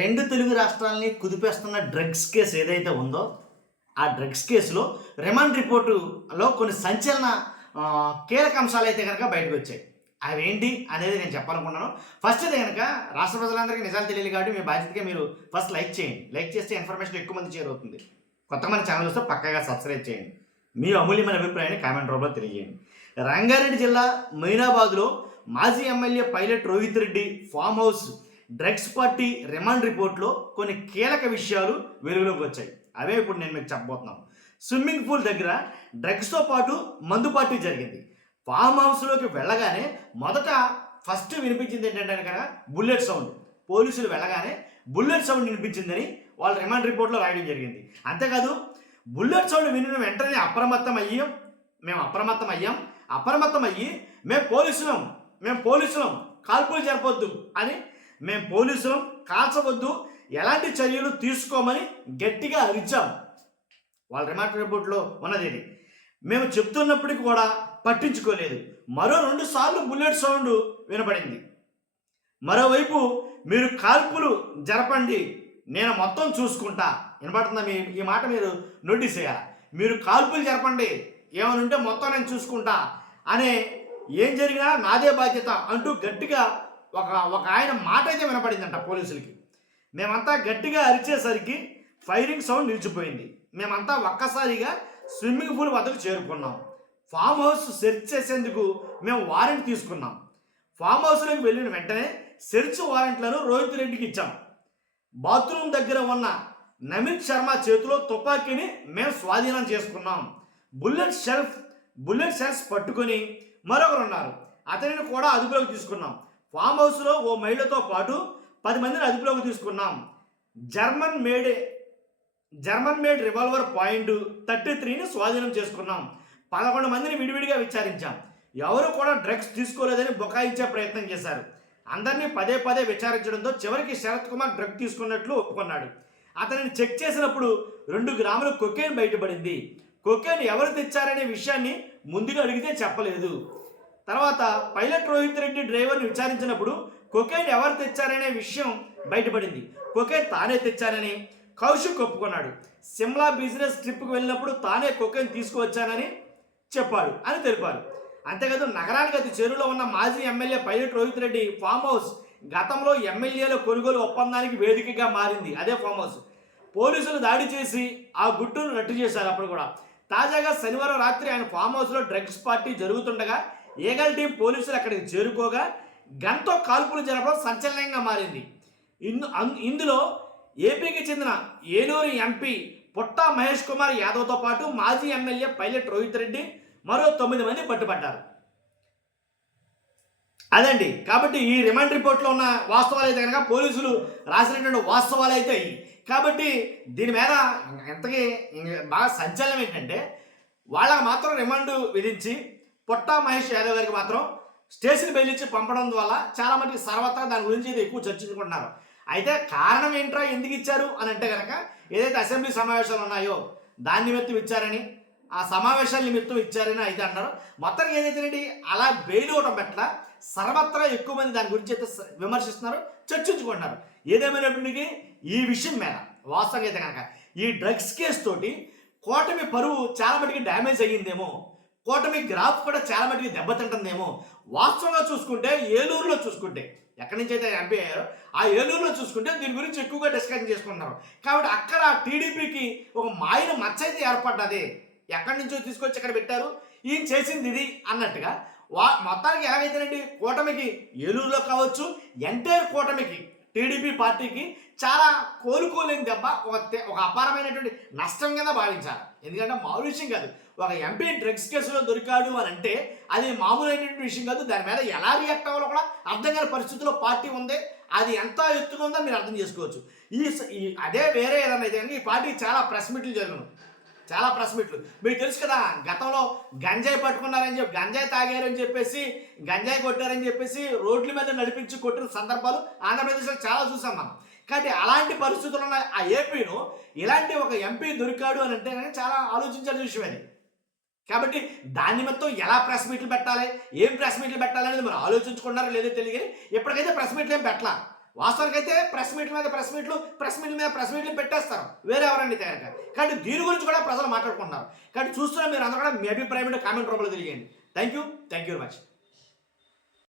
రెండు Telugu రాష్ట్రాలని కుదిపేస్తున్న drugs case ఏదైతే ఉందో, ఆ డ్రగ్స్ కేసులో రిమాండ్ రిపోర్టులో కొన్ని సంచలన కీలక అంశాలైతే గనక బయటకొచ్చాయి. అవేంటి అనేది నేను చెప్పాలనుకున్నాను. ఫస్ట్ అయితే గనక రాష్ట్ర ప్రజలందరికీ నిజాలు తెలియాలి కాబట్టి మీ బాధ్యతగా మీరు ఫస్ట్ లైక్ చేయండి. లైక్ చేస్తే ఇన్ఫర్మేషన్ ఎక్కువ మంది చేరుతుంది. కొత్తగా మన ఛానల్ వస్తే పక్కాగా సబ్స్క్రైబ్ చేయండి. మీ అమూల్యమైన అభిప్రాయాన్ని కామెంట్ రూపంలో తెలియజేయండి. రంగారెడ్డి జిల్లా మొయినాబాద్లో మాజీ MLA pilot Rohit Reddy farm house drugs party remand రిపోర్ట్లో కొన్ని కీలక విషయాలు వెలుగులోకి వచ్చాయి. అవే ఇప్పుడు నేను మీకు చెప్పబోతున్నాను. స్విమ్మింగ్ పూల్ దగ్గర డ్రగ్స్తో పాటు మందు పార్టీ జరిగింది. ఫామ్ హౌస్లోకి వెళ్ళగానే ఫస్ట్ వినిపించింది ఏంటంటే కనుక బుల్లెట్ సౌండ్. పోలీసులు వెళ్ళగానే బుల్లెట్ సౌండ్ వినిపించిందని వాళ్ళ రిమాండ్ రిపోర్ట్లో రాయడం జరిగింది. అంతేకాదు బుల్లెట్ సౌండ్ వినిన వెంటనే అప్రమత్తం అయ్యి మేము పోలీసులం కాల్పులు జరపొద్దు అని, మేము పోలీసులం కాల్చవద్దు, ఎలాంటి చర్యలు తీసుకోమని గట్టిగా అరిచాం. వాళ్ళ రిమాండ్ రిపోర్ట్లో ఉన్నది ఇది. మేము చెప్తున్నప్పటికీ కూడా పట్టించుకోలేదు. మరో 2 సార్లు బుల్లెట్ సౌండ్ వినపడింది. మరోవైపు మీరు కాల్పులు జరపండి, నేను మొత్తం చూసుకుంటా. వినపడుతుందా? ఈ మాట మీరు నోటీస్ చేయాలి. మీరు కాల్పులు జరపండి, ఏమైనా ఉంటే మొత్తం నేను చూసుకుంటా అనే, ఏం జరిగినా నాదే బాధ్యత అంటూ గట్టిగా ఒక ఆయన మాట అయితే వినపడిందంట పోలీసులకి. మేమంతా గట్టిగా అరిచేసరికి ఫైరింగ్ సౌండ్ నిలిచిపోయింది. మేమంతా ఒక్కసారిగా స్విమ్మింగ్ పూల్ వద్దకు చేరుకున్నాం. ఫామ్ హౌస్ సెర్చ్ చేసేందుకు మేము వారెంట్ తీసుకున్నాం. ఫామ్ హౌస్లోకి వెళ్ళిన వెంటనే సెర్చ్ వారెంట్లను రోహిత్ రెడ్డికి ఇచ్చాం. బాత్రూమ్ దగ్గర ఉన్న నమిత్ శర్మ చేతిలో తుపాకీని మేము స్వాధీనం చేసుకున్నాం. బుల్లెట్ షెల్స్ పట్టుకొని మరొకరు ఉన్నారు, అతనిని కూడా అదుపులోకి తీసుకున్నాం. ఫామ్ హౌస్లో ఓ మహిళతో పాటు 10 మందిని అదుపులోకి తీసుకున్నాం. జర్మన్ మేడ్ రివాల్వర్ .33ని స్వాధీనం చేసుకున్నాం. 11 మందిని విడివిడిగా విచారించాం. ఎవరు కూడా డ్రగ్స్ తీసుకోలేదని బుకాయించే ప్రయత్నం చేశారు. అందరినీ పదే విచారించడంతో చివరికి శరత్ కుమార్ డ్రగ్ తీసుకున్నట్లు ఒప్పుకున్నాడు. అతనిని చెక్ చేసినప్పుడు 2 గ్రాముల కొకైన్ బయటపడింది. కొకైన్ ఎవరు తెచ్చారనే విషయాన్ని ముందుగా అడిగితే చెప్పలేదు. తర్వాత పైలట్ రోహిత్ రెడ్డి డ్రైవర్ని విచారించినప్పుడు కొకైన్ ఎవరు తెచ్చారనే విషయం బయటపడింది. కొకైన్ తానే తెచ్చానని కౌశిక్ ఒప్పుకున్నాడు. సిమ్లా బిజినెస్ ట్రిప్కి వెళ్ళినప్పుడు తానే కొకైన్ తీసుకువచ్చానని చెప్పాడు అని తెలిపారు. అంతేకాదు నగరానికి అతి చేరువలో ఉన్న మాజీ MLA pilot Rohit Reddy farm house గతంలో ఎమ్మెల్యేల కొనుగోలు ఒప్పందానికి వేదికగా మారింది. అదే ఫామ్ హౌస్. పోలీసులు దాడి చేసి ఆ గుట్టును రట్టు చేశారు. అప్పుడు కూడా తాజాగా శనివారం రాత్రి ఆయన ఫామ్ హౌస్లో డ్రగ్స్ పార్టీ జరుగుతుండగా ఏగల్ టీం పోలీసులు అక్కడికి చేరుకోగా గన్తో కాల్పులు జరపడం సంచలనంగా మారింది. ఇందులో ఏపీకి చెందిన ఏలూరు ఎంపీ పుట్టా మహేష్ కుమార్ యాదవ్తో పాటు మాజీ ఎమ్మెల్యే పైలట్ రోహిత్ రెడ్డి మరో 9 మంది పట్టుబడ్డారు. అదండి. కాబట్టి ఈ రిమాండ్ రిపోర్ట్లో ఉన్న వాస్తవాలు అయితే కనుక పోలీసులు రాసినటువంటి వాస్తవాలు అయితే అయ్యి. కాబట్టి దీని మీద ఎంతకీ బాగా సంచలనం ఏంటంటే వాళ్ళకి మాత్రం రిమాండ్ విధించి పుట్టా మహేష్ యాదవ్ గారికి మాత్రం స్టేషన్ బెయిల్ ఇచ్చి పంపడం వల్ల చాలా మంది సర్వత్రా దాని గురించి ఎక్కువ చర్చించుకుంటున్నారు. అయితే కారణం ఏంట్రా, ఎందుకు ఇచ్చారు అని అంటే కనుక ఏదైతే అసెంబ్లీ సమావేశాలు ఉన్నాయో దాని నిమిత్తం ఇచ్చారని, ఆ సమావేశాల నిమిత్తం ఇచ్చారని అయితే అన్నారు. మొత్తానికి ఏదైతేనండి అలా బెయిల్ ఇవ్వడం పట్ల సర్వత్రా ఎక్కువ మంది దాని గురించి అయితే విమర్శిస్తున్నారు, చర్చించుకుంటున్నారు. ఏదేమైనప్పటికీ ఈ విషయం మీద వాస్తవంగా అయితే కనుక ఈ డ్రగ్స్ కేసు తోటి కూటమి పరువు చాలా మటుకి డ్యామేజ్ అయ్యిందేమో, కూటమి గ్రాఫ్ కూడా చాలా మటుకి దెబ్బతింటుందేమో. వాస్తవంగా చూసుకుంటే ఏలూరులో చూసుకుంటే, ఎక్కడి నుంచి అయితే ఎంపీ అయ్యారో ఆ ఏలూరులో చూసుకుంటే దీని గురించి ఎక్కువగా డిస్కషన్ చేసుకుంటున్నారు. కాబట్టి అక్కడ టీడీపీకి ఒక మాయన మచ్చ అయితే ఏర్పడ్డది. ఎక్కడి నుంచో తీసుకొచ్చి ఇక్కడ పెట్టారు, ఈయన చేసింది ఇది అన్నట్టుగా మొత్తానికి ఎలాగైతేనండి కూటమికి ఏలూరులో కావచ్చు, ఎంటైర్ కూటమికి టీడీపీ పార్టీకి చాలా కోలుకోలేని దెబ్బ, ఒక అపారమైనటువంటి నష్టం కింద భావించాలి. ఎందుకంటే మామూలు విషయం కాదు. ఒక ఎంపీ డ్రగ్స్ కేసులో దొరికాడు అని అంటే అది మామూలైనటువంటి విషయం కాదు. దాని మీద ఎలా రియాక్ట్ అవ్వాలో కూడా అర్థం కాని పరిస్థితుల్లో పార్టీ ఉంది. అది ఎంత ఎత్తుగా ఉందో మీరు అర్థం చేసుకోవచ్చు. అదే వేరే ఏదైనా అయితే కనుక ఈ పార్టీకి చాలా ప్రెస్ మీట్లు జరగను, చాలా ప్రెస్ మీట్లు. మీకు తెలుసు కదా, గతంలో గంజాయి పట్టుకున్నారని చెప్పి, గంజాయి తాగారని చెప్పేసి, గంజాయి కొట్టారని చెప్పేసి రోడ్ల మీద నడిపించి కొట్టిన సందర్భాలు ఆంధ్రప్రదేశ్లో చాలా చూసాం మనం. కాబట్టి అలాంటి పరిస్థితులు ఉన్న ఆ ఏపీను ఇలాంటి ఒక ఎంపీ దొరికాడు అని అంటే చాలా ఆలోచించాల్సిన విషయం అది. కాబట్టి దాని నిమిత్తం ఎలా ప్రెస్ మీట్లు పెట్టాలి, ఏం ప్రెస్ మీట్లు పెట్టాలి అనేది మరి ఆలోచించుకున్నారో లేదో తెలియదు. ఇప్పటికైతే ప్రెస్ మీట్లు ఏం పెట్టాల. వాస్తవానికి అయితే ప్రెస్ మీట్ల మీద ప్రెస్ మీట్లు పెట్టేస్తారు వేరే ఎవరండి కనుక. కాబట్టి దీని గురించి కూడా ప్రజలు మాట్లాడుకుంటున్నారు. కాబట్టి చూస్తున్నా మీరు అందరూ కూడా మీ అభిప్రాయం కామెంట్ రూపంలో తెలియజేయండి. Thank you very much.